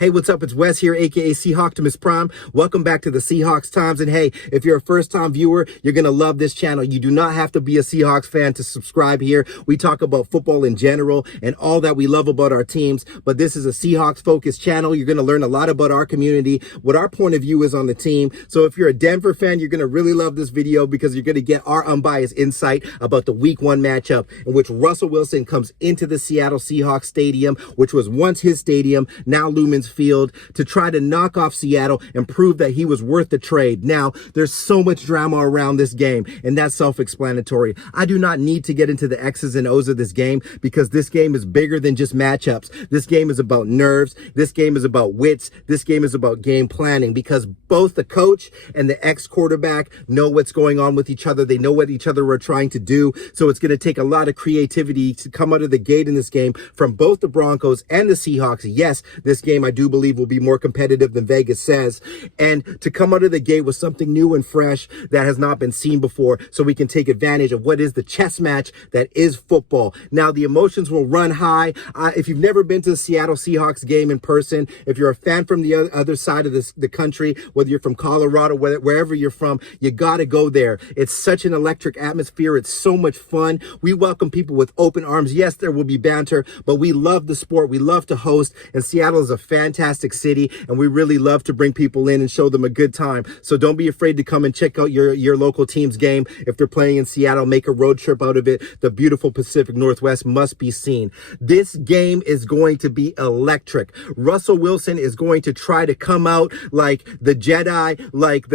Hey, what's up? It's Wes here, aka Seahawktopmist Prime. Welcome back to the Seahawks Times. And hey, if you're a first-time viewer, you're going to love this channel. You do not have to be a Seahawks fan to subscribe here. We talk about football in general and all that we love about our teams. But this is a Seahawks-focused channel. You're going to learn a lot about our community, what our point of view is on the team. So if you're a Denver fan, you're going to really love this video because you're going to get our unbiased insight about the Week 1 matchup in which Russell Wilson comes into the Seattle Seahawks Stadium, which was once his stadium, now Lumen's Field, to try to knock off Seattle and prove that he was worth the trade. Now, there's so much drama around this game, and that's self-explanatory. I do not need to get into the X's and O's of this game because this game is bigger than just matchups. This game is about nerves. This game is about wits. This game is about game planning because both the coach and the ex-quarterback know what's going on with each other. They know what each other are trying to do. So it's going to take a lot of creativity to come out of the gate in this game from both the Broncos and the Seahawks. Yes, this game I do believe will be more competitive than Vegas says, and to come out of the gate with something new and fresh that has not been seen before, so we can take advantage of what is the chess match that is football. Now, the emotions will run high. If you've never been to the Seattle Seahawks game in person, if you're a fan from the other side of the country, whether you're from Colorado, wherever you're from, you got to go there. It's such an electric atmosphere. It's so much fun. We welcome people with open arms. Yes, there will be banter, but we love the sport. We love to host, and Seattle is a fantastic city, and we really love to bring people in and show them a good time. So don't be afraid to come and check out your local team's game. If they're playing in Seattle, make a road trip out of it. The beautiful Pacific Northwest must be seen. This game is going to be electric. Russell Wilson is going to try to come out like the Jedi, like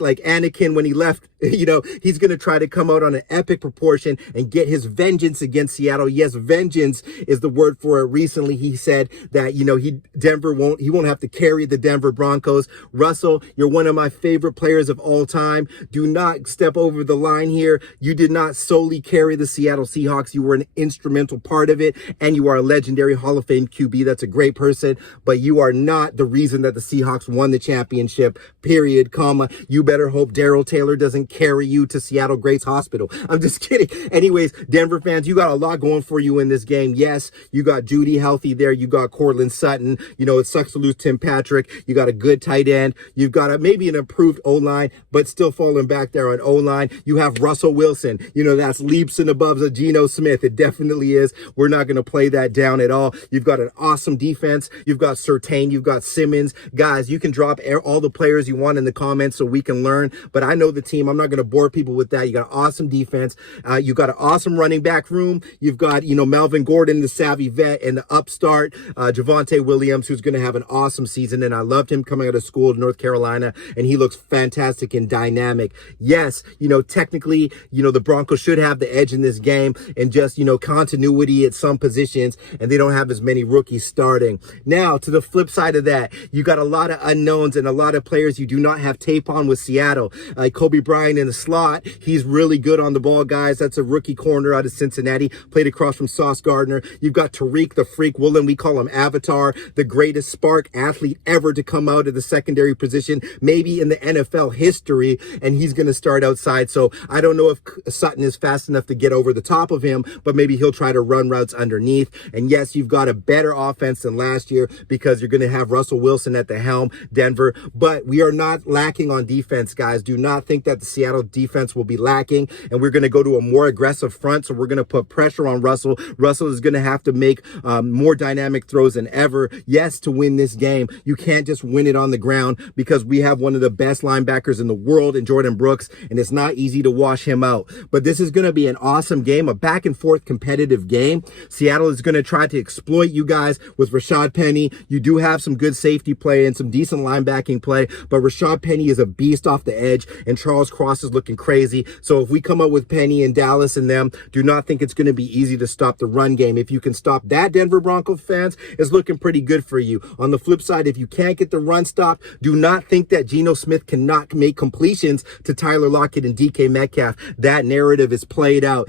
like Anakin when he left. He's going to try to come out on an epic proportion and get his vengeance against Seattle. Yes, vengeance is the word for it. Recently, he said that, he won't have to carry the Denver Broncos. Russell, you're one of my favorite players of all time. Do not step over the line here. You did not solely carry the Seattle Seahawks. You were an instrumental part of it, and you are a legendary Hall of Fame QB. That's a great person, but you are not the reason that the Seahawks won the championship, period, comma. You better hope Daryl Taylor doesn't carry you to Seattle Grace Hospital. I'm just kidding. Anyways, Denver fans, you got a lot going for you in this game. Yes, you got Judy healthy there. You got Cortland Sutton. It sucks to lose Tim Patrick. You got a good tight end. You've got maybe an improved O-line, but still falling back there on O-line. You have Russell Wilson. That's leaps and aboves of Geno Smith. It definitely is. We're not going to play that down at all. You've got an awesome defense. You've got Surtain. You've got Simmons. Guys, you can drop all the players you want in the comments so we can learn, but I know the team. I'm not going to bore people with that. You got an awesome defense. You got an awesome running back room. You've got, Melvin Gordon, the savvy vet, and the upstart, Javonte Williams, who's going to have an awesome season. And I loved him coming out of school in North Carolina, and he looks fantastic and dynamic. Yes, technically, the Broncos should have the edge in this game and just, continuity at some positions, and they don't have as many rookies starting. Now, to the flip side of that, you got a lot of unknowns and a lot of players you do not have tape on with Seattle. Kobe Bryant in the slot, he's really good on the ball, guys. That's a rookie corner out of Cincinnati, played across from Sauce Gardner. You've got Tariq the Freak Woolen, we call him Avatar, the greatest spark athlete ever to come out of the secondary position, maybe in the NFL history, and he's going to start outside. So I don't know if Sutton is fast enough to get over the top of him, but maybe he'll try to run routes underneath. And yes, you've got a better offense than last year because you're going to have Russell Wilson at the helm, Denver, but we are not lacking on defense, guys. Do not think that the Seattle defense will be lacking, and we're going to go to a more aggressive front, so we're going to put pressure on Russell. Russell is going to have to make more dynamic throws than ever. Yes, to win this game, you can't just win it on the ground because we have one of the best linebackers in the world in Jordan Brooks, and it's not easy to wash him out. But this is going to be an awesome game, a back and forth competitive game. Seattle is going to try to exploit you guys with Rashad Penny. You do have some good safety play and some decent linebacking play, but Rashad Penny is a beast off the edge, and Charles Cross is looking crazy. So if we come up with Penny and Dallas and them, do not think it's going to be easy to stop the run game. If you can stop that, Denver Broncos fans, is looking pretty good for you. On the flip side, if you can't get the run stopped, do not think that Geno Smith cannot make completions to Tyler Lockett and DK Metcalf. That narrative is played out.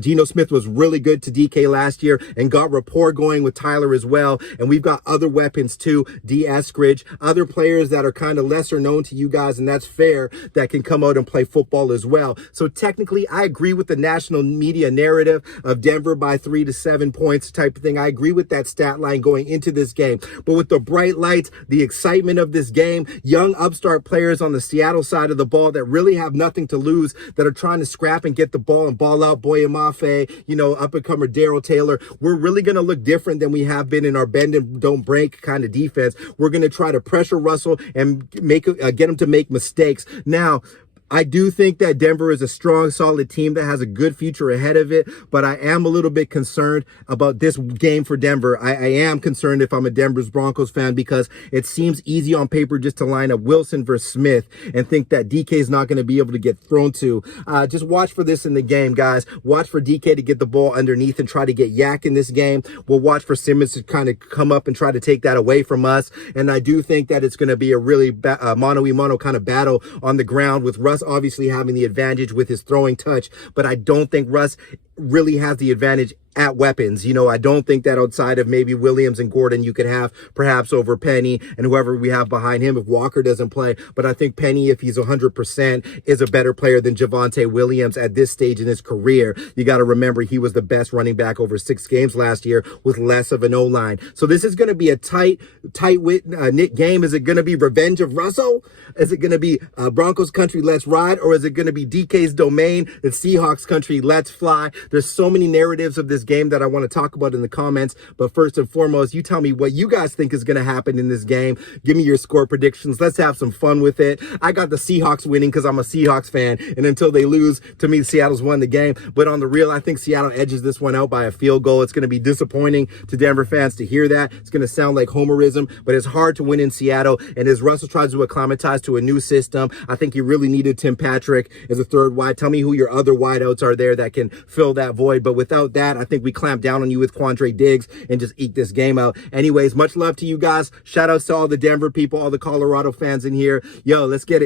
Geno Smith was really good to DK last year and got rapport going with Tyler as well. And we've got other weapons too, D. Eskridge, other players that are kind of lesser known to you guys, and that's fair, that can come out and play football as well. So technically, I agree with the national media narrative of Denver by 3 to 7 points type of thing. I agree with that stat line going into this game. But with the bright lights, the excitement of this game, young upstart players on the Seattle side of the ball that really have nothing to lose, that are trying to scrap and get the ball and ball out Boye Mafe, up-and-comer Daryl Taylor, we're really going to look different than we have been in our bend and don't break kind of defense. We're going to try to pressure Russell and get him to make mistakes. Now, I do think that Denver is a strong, solid team that has a good future ahead of it, but I am a little bit concerned about this game for Denver. I am concerned if I'm a Denver's Broncos fan, because it seems easy on paper just to line up Wilson versus Smith and think that DK is not going to be able to get thrown to. Just watch for this in the game, guys. Watch for DK to get the ball underneath and try to get yak in this game. We'll watch for Simmons to kind of come up and try to take that away from us, and I do think that it's going to be a really mano-a-mano kind of battle on the ground, with Russ obviously having the advantage with his throwing touch, but I don't think Russ really has the advantage at weapons. I don't think that outside of maybe Williams and Gordon, you could have perhaps over Penny and whoever we have behind him if Walker doesn't play. But I think Penny, if he's 100%, is a better player than Javonte Williams at this stage in his career. You got to remember, he was the best running back over 6 games last year with less of an O-line. So this is going to be a tight-knit game. Is it going to be revenge of Russell? Is it going to be Broncos country, let's ride? Or is it going to be DK's domain, the Seahawks country, let's fly? There's so many narratives of this game that I want to talk about in the comments. But first and foremost, you tell me what you guys think is going to happen in this game. Give me your score predictions. Let's have some fun with it. I got the Seahawks winning because I'm a Seahawks fan, and until they lose, to me, Seattle's won the game. But on the real, I think Seattle edges this one out by a field goal. It's going to be disappointing to Denver fans to hear that. It's going to sound like homerism, but it's hard to win in Seattle. And as Russell tries to acclimatize to a new system, I think he really needed Tim Patrick as a third wide. Tell me who your other wideouts are there that can fill that void. But without that, I think we clamp down on you with Quandre Diggs and just eke this game out. Anyways, much love to you guys. Shout outs to all the Denver people, all the Colorado fans in here. Yo, let's get it.